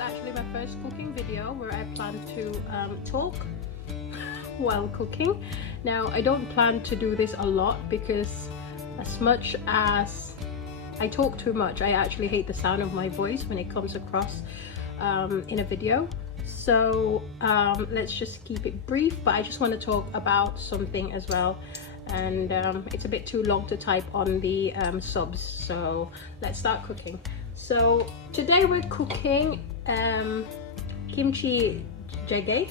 actually my first cooking video where I plan to talk while cooking. Now I don't plan to do this a lot because as much as I talk too much, I actually hate the sound of my voice when it comes across in a video. So let's just keep it brief, but I just want to talk about something as well, and it's a bit too long to type on the subs, so let's start cooking. So today we're cooking Kimchi Jjigae.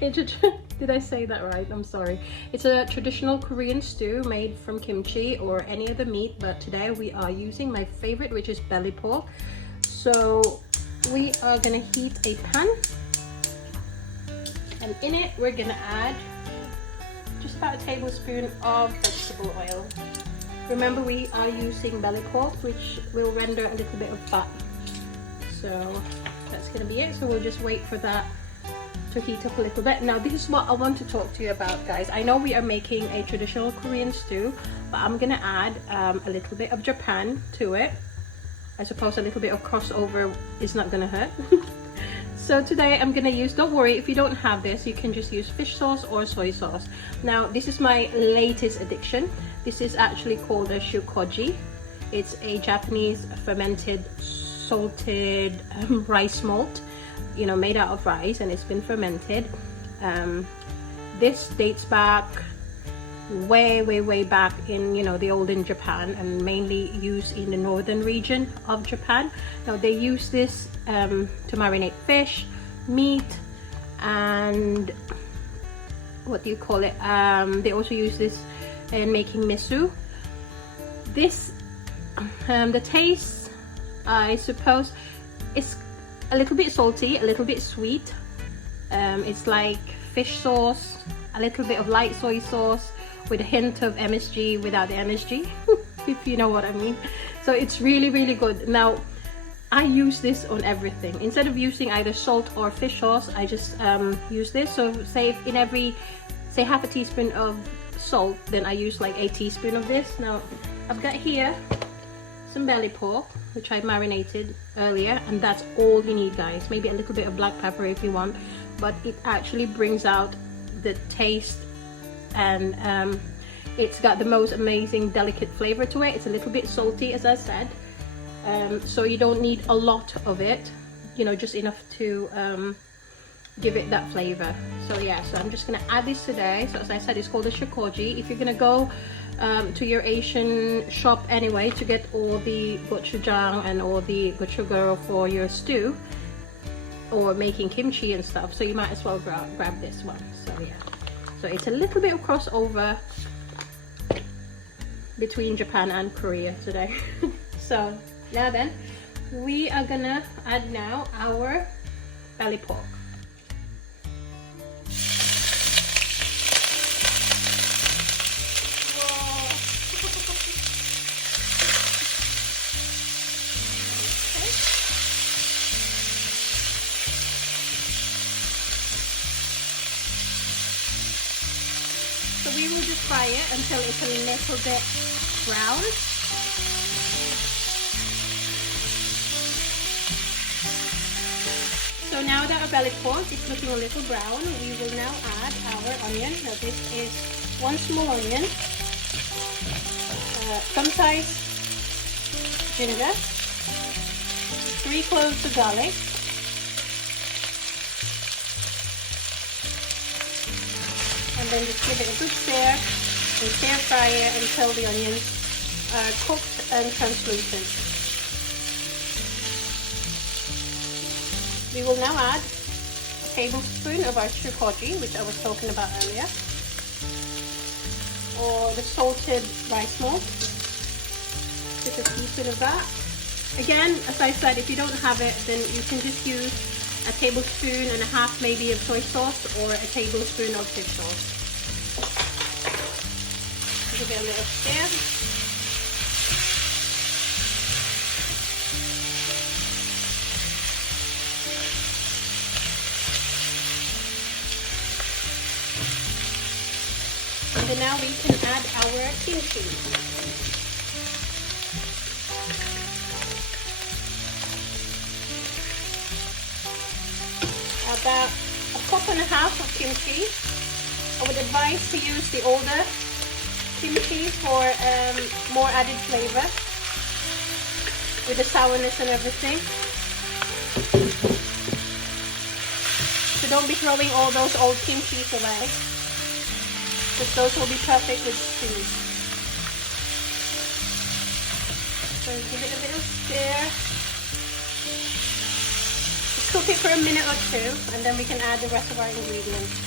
Did I say that right? I'm sorry. It's a traditional Korean stew made from kimchi or any other meat, but today we are using my favorite, which is belly pork. So we are gonna heat a pan, and in it we're gonna add just about a tablespoon of vegetable oil. Remember, we are using belly pork, which will render a little bit of fat. So that's gonna be it. So we'll just wait for that to heat up a little bit. Now this is what I want to talk to you about, guys. I know we are making a traditional Korean stew, but I'm gonna add a little bit of Japan to it. I suppose a little bit of crossover is not gonna hurt. So today I'm gonna use, don't worry, if you don't have this, you can just use fish sauce or soy sauce. Now this is my latest addiction. This is actually called a shukoji. It's a Japanese fermented salted rice malt, you know, made out of rice, and it's been fermented. This dates back way back in, you know, the olden Japan, and mainly used in the northern region of Japan. Now they use this to marinate fish, meat, and what do you call it, they also use this in making miso. This the taste, I suppose, is a little bit salty, a little bit sweet. It's like fish sauce, a little bit of light soy sauce with a hint of MSG without the MSG, if you know what I mean. So it's really good. Now I use this on everything. Instead of using either salt or fish sauce, I just use this. So say if in every, say half a teaspoon of salt, then I use like a teaspoon of this. Now I've got here some belly pork, which I marinated earlier, and that's all you need, guys. Maybe a little bit of black pepper if you want, but it actually brings out the taste, and it's got the most amazing delicate flavor to it. It's a little bit salty, as I said, so you don't need a lot of it, you know, just enough to give it that flavor. So yeah, so I'm just gonna add this today. So as I said, it's called a shukoji. If you're gonna go to your Asian shop anyway to get all the Gochujang and all the Gochugaro for your stew or making kimchi and stuff, so you might as well grab this one. So yeah, so it's a little bit of crossover between Japan and Korea today. So now then, we are gonna add now our belly pork. So we will just fry it until it's a little bit brown. So now that our belly pork is looking a little brown, we will now add our onion. Now this is one small onion, thumb size ginger, 3 cloves of garlic, and then just give it a good stir and stir fry it until the onions are cooked and translucent. We will now add a tablespoon of our shukoji, which I was talking about earlier, or the salted rice malt, just a teaspoon of that. Again, as I said, if you don't have it, then you can just use a tablespoon and a half maybe of soy sauce or a tablespoon of fish sauce. Give it a little stir. And then now we can add our kimchi. about a cup and a half of kimchi. I would advise to use the older kimchi for more added flavor with the sourness and everything. So don't be throwing all those old kimchis away, because those will be perfect with stew. So give it a little stir. Just cook it for a minute or two, and then we can add the rest of our ingredients.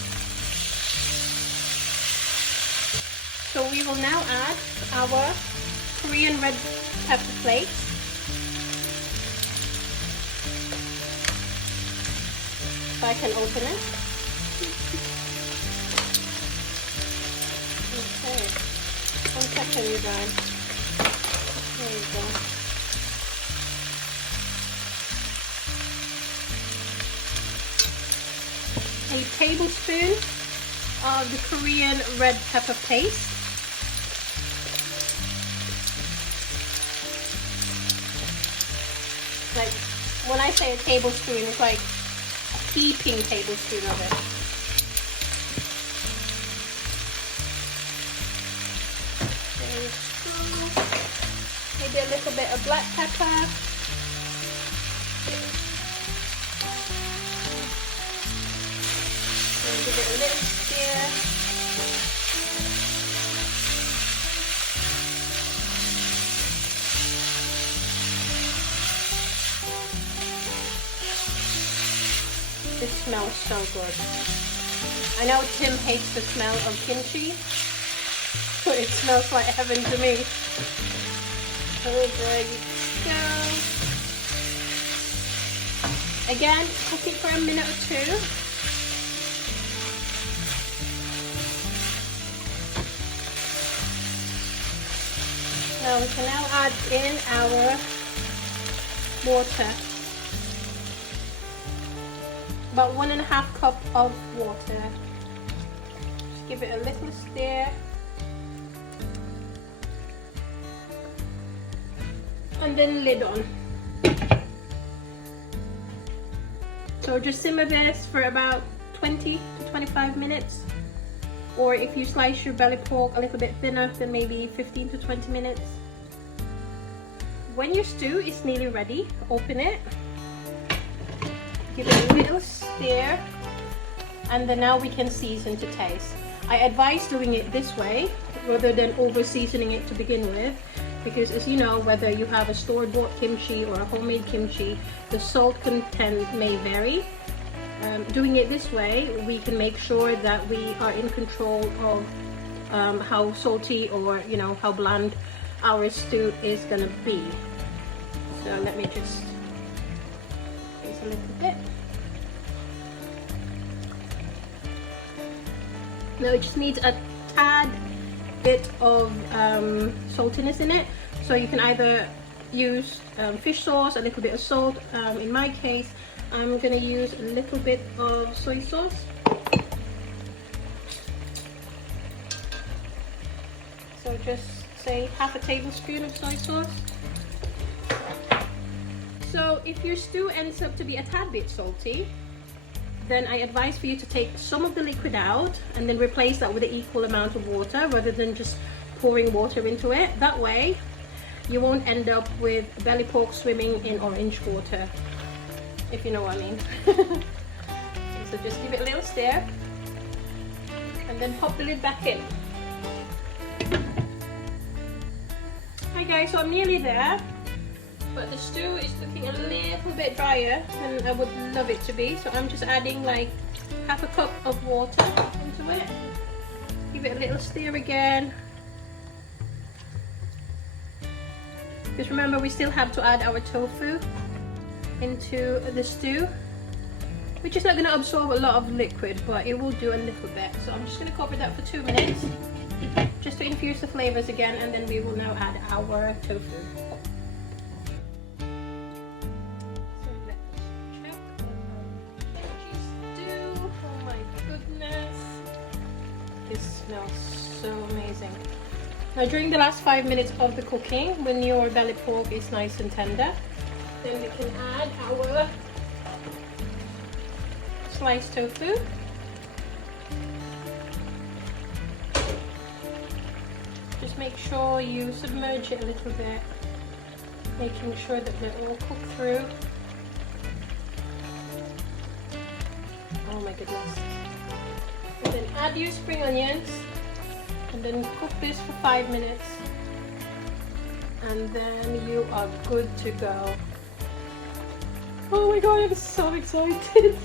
So we will now add our Korean red pepper flakes. So I can open it. Okay. 1 second, you guys. There you go. A tablespoon of the Korean red pepper paste. Like, when I say a tablespoon, it's like a heaping tablespoon of it. There you go. Maybe a little bit of black pepper. And give it a little stir. This smells so good. I know Tim hates the smell of kimchi, but it smells like heaven to me. So there you go. Again, cook it for a minute or two. Now we can now add in our water. About 1.5 cups of water. Just give it a little stir. And then lid on. So just simmer this for about 20 to 25 minutes. Or if you slice your belly pork a little bit thinner, then maybe 15 to 20 minutes. When your stew is nearly ready, open it. Give it a little stir, and then now we can season to taste. I advise doing it this way rather than over seasoning it to begin with, because as you know, whether you have a store-bought kimchi or a homemade kimchi, the salt content may vary. Doing it this way, we can make sure that we are in control of how salty or how bland our stew is gonna be. So let me just a little bit. Now it just needs a tad bit of saltiness in it, so you can either use fish sauce, a little bit of salt. In my case, I'm going to use a little bit of soy sauce. So just say half a tablespoon of soy sauce. So if your stew ends up to be a tad bit salty, then I advise for you to take some of the liquid out and then replace that with an equal amount of water rather than just pouring water into it. That way you won't end up with belly pork swimming in orange water, if you know what I mean. So just give it a little stir and then pop the lid back in. Hi guys, so I'm nearly there. But the stew is looking a little bit drier than I would love it to be, so I'm just adding like half a cup of water into it. Give it a little stir again. Because remember, we still have to add our tofu into the stew, which is not going to absorb a lot of liquid, but it will do a little bit. So I'm just going to cover that for 2 minutes just to infuse the flavors again, and then we will now add our tofu. Smells so amazing. Now during the last 5 minutes of the cooking, when your belly pork is nice and tender, then we can add our sliced tofu. Just make sure you submerge it a little bit, making sure that they're all cooked through. Oh my goodness. And then add your spring onions and then cook this for 5 minutes. And then you are good to go. Oh my god, I'm so excited.